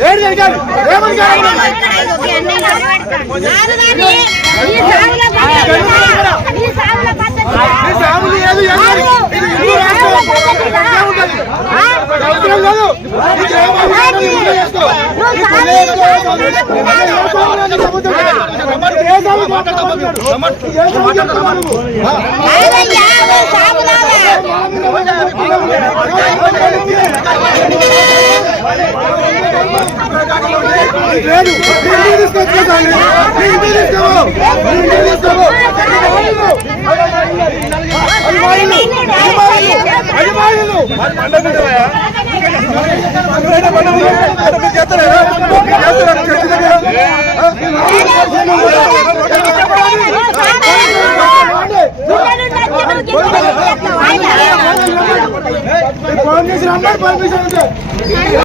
ఏడు అధికారులు ఏమధికారులు మాట్లాడతావు మాట్లాడతావు లేదు ఇంటికి తీసుకొచ్చేసాను ఇంటికి తీసుకోవు ఇంటికి తీసుకోవు పర్మిషన్ అమ్మాయి పర్మిషన్